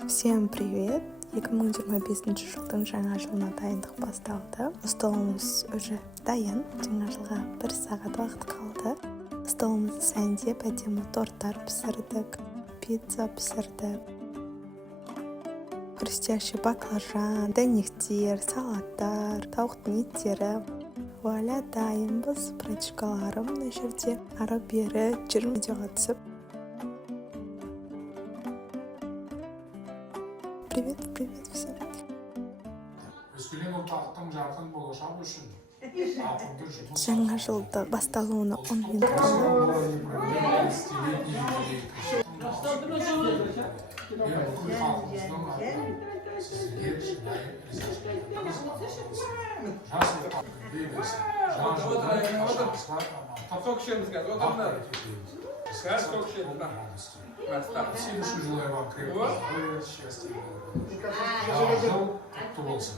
Всем привет! 2025 жылдың жаңа жылына дайындық басталды. Столымыз уже дайын. Жаңа жылға 1 сағат уақыт қалды. Столымызды сәндеп, әдемі торттар пісірдік, пицца пісірдік. Хрустящий баклажан, дәнектер, салаттар, тауықтың еттері. Вуаля, дайынбыз. Практикаларым мына жерде ары-бері жүріп видеоға түсіп. Привет всем. Өскелең ұрпақтың жарқын болашағы үшін ауқымды жұмыс Жаңа жылды басталуына 10 минут қалды. Мен бүкіл халқымыздың атынан сізге шынайы ризашылығымды білдіремін. Жас ұрпақ бейбітсін. Жаңа жылдың баршамызға амандық Всем еще желаю вам крепкого здоровья, счастья и благополучия. Жыл құтты болсын.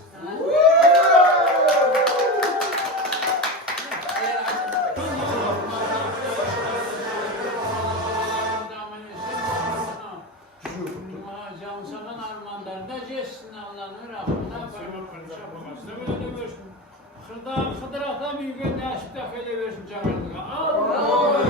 Cansanın armağanlarında jestin Allah'ın rahmına parmaklarını versin. Hıdırata bir gün nasip takıyla versin canlarına. Allah!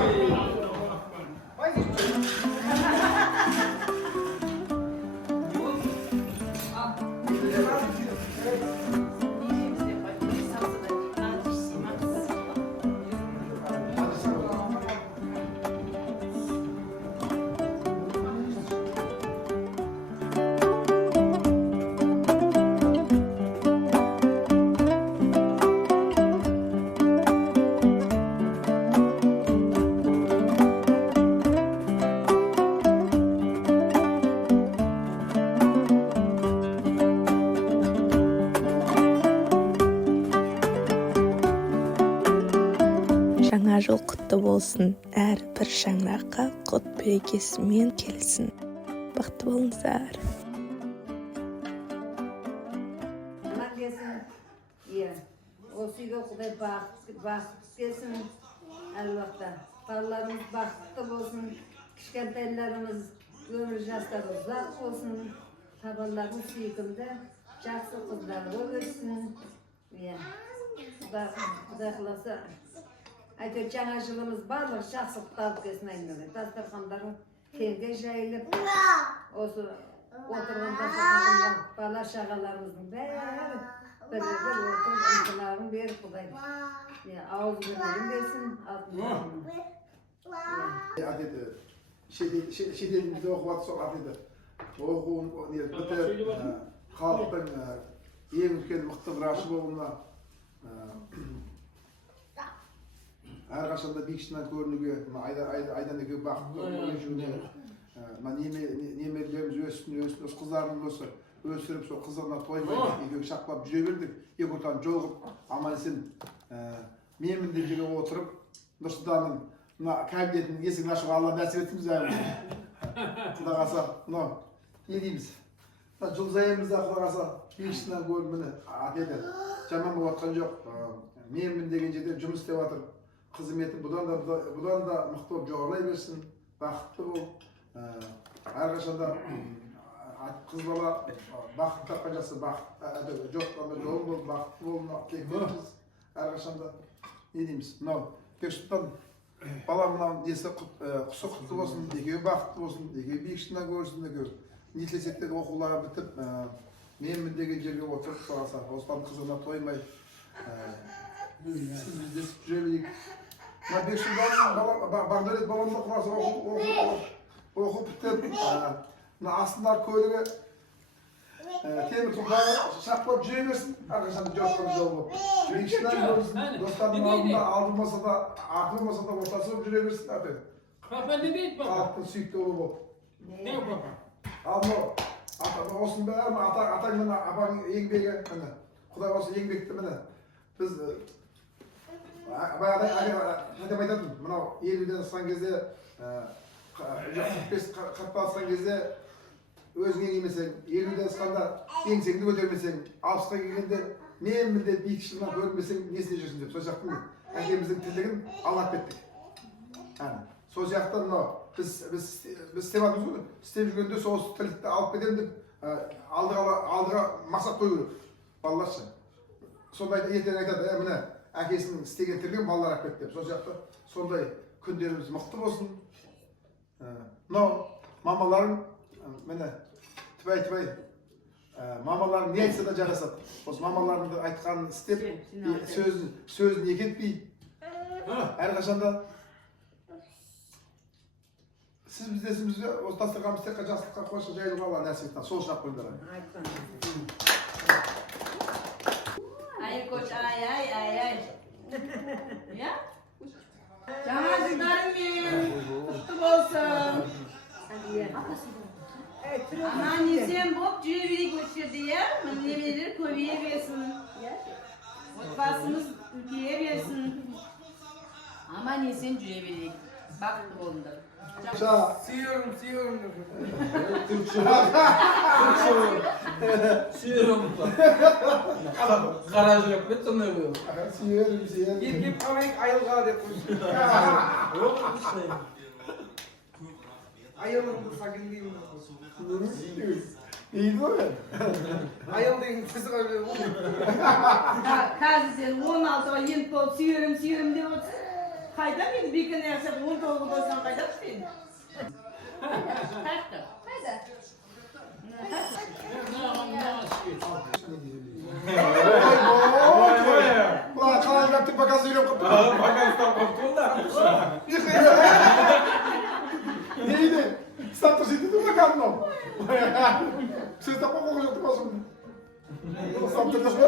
Жаңа жыл құтты болсын. Әрбір шаңыраққа құт берекесімен келсін. Бақытты болыңыздар. Осы үйге Құдай бақыт берсін әлбақта. Балаларымыз бақытты болсын, кішкентайларымыз өмір жастары ұзақ болсын, табаларымыз сүйкімді, жақсы қыздар болып өссін. Құдай қаласа, әйтеуір жаңа жылымыз барлық жақсы құттықтап келсін айналайын. Дастархандарың кеңге жайылып, осы отырған дастарханда бала шағаларымыздың бәрі бір-бір отырып ынтылағын беріп Құдай. Ауыз бірлігін берсін, алтын. Шетелімізде оқып сол атеді. Оқуын бітіріп, халықтың ең үлкен мықты врачы болуына, әрқашанда биікшінен көрінуге, айдан екеу бақытты жүргеніне, немерелеріміз өсіп, қыздарымыз осы өсіріп, сол қыздарына тоймай, екеу шақпап жүре бердік, екі ортаны жолғып, аман есен менмін деп жерге отырып, Нұрсұлтанның кабинетінің есігін ашуға Алла нәсіп етіңіз бәріміз. Құдай қаласа, мынау не дейміз? Жыл сайынымызда Құдай қаласа биікшінен көріп міне атеді. Жаман болып жатқан жоқ. Менмін деген жерде жұмыс істеп жатыр. Қызметі бұдан да мықты болып жоғарылай берсін, бақытты бол. Әрқашанда қыз бала бақыт тапқан жақсы, жоқ жолын бол, бақытты болуына тілектеспіз. Әрқашанда не дейміз? Мынау Бексұлтан бала мынау несі құсы құтты болсын, екеуі бақытты болсын, екеуі биікшінен көрсін, екеуі не тілесек те оқуларға бітіп, менмін деген жерге отырып қаласа, осыдан қызына тоймай сіздесіп жүре берейік. Мына Бексұлтанның Бағдәулет баламда құрасы оқып бітіп, астындағы көлігі темір тұлпағы шақпап жүре берсін, әрқашанда жоқтан жол болып. Биікшінен көрсін, достардың алдында алдырмаса да, артылмаса да ортасы болып жүре берсін, әпен. Papa ne deyip baba? Халықтың сүйікті ұлы болып. Ne baba? Ал мынау осының бәрі атаң мен апаң еңбегі, міне, Құдай осы еңбекті міне, біз қайтып айтатын, мынау 50-ден асқан кезде, 45-40-та асқан кезде өзіңе келмесең, 50-ден асқанда еңсеңді көтермесең, 60-қа келгенде менмін деп биікшілігінен көрінбесең, несіне жүрсің деп, сол сияқты әкеміздің тірлігін алып кеттік. Сол сияқты мынау biz istеп жатырмыз ғой. İstеп жүргенде сол тірлікті алып кетемін деп алдыға мақсат қою керек. Балаларша. Сонда ертең айтады, міне әкесінің істеген тірлігін балалар алып кетті деп. Сол сияқты сондай күндеріміз мықты болсын. Мынау мамаларым міне тібай мамаларым не айтса да жарасады. Осы мамаларымды айтқанын істеп, сөзін екі етпей, әрқашанда сіз біздесіміз бе, осы дастарханымыз тек жақсылыққа қуанышқа жайылуға Алла нәсіп етсін. Сол шақ қойыңдар. Ay koç ay. Ya? Canlar kızlarım benim. Kutlu olsun. Aman sen bok cüveli götürdü ya. Ne verir koviye versin. Mutfağımız ülkeye versin. Aman sen cüveli. Bak onda. Sıyıyorum. Sıyıyorum. Garajı yok be sonuna koyuyorum. Сүйерім. Еркеп қалайық айылға деп қойшы. Yok işte. Айылың болса келгеймін. İyi mi? Айыл деген қызға бер ғой. Қазір сен 16-ға еніп болып сүйерім деп отырсың. Қайда мені бекін әрсеп 19 болсам қайда сен? Қайда? Ulan kalan yaptık bakası yok. Bakanlıktan korktun da. Neydi? Satış edildi bakalım o. Siz de kokuşattık olsun. Satış mı?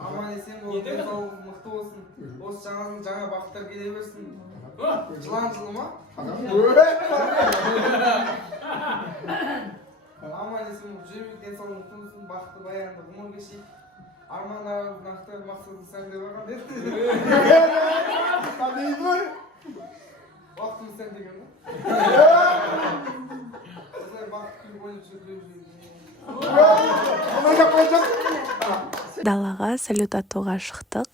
Аман есен болып, денсаулық мықты болсын. Осы жаңа бақыттар келе берсін. Жылан жылы ма? Аман есен болып, жүрек денсаулық мықты болсын, бақытты баянды ғұмыр кешейік. Армандарымыз нақты мақсаты сәнде барған деді. Neydi o? Уақытымыз сән деген ба? Осылай бақыт күн бойы жүріп Ona da koyacağız. Далаға салют атуға шықтық.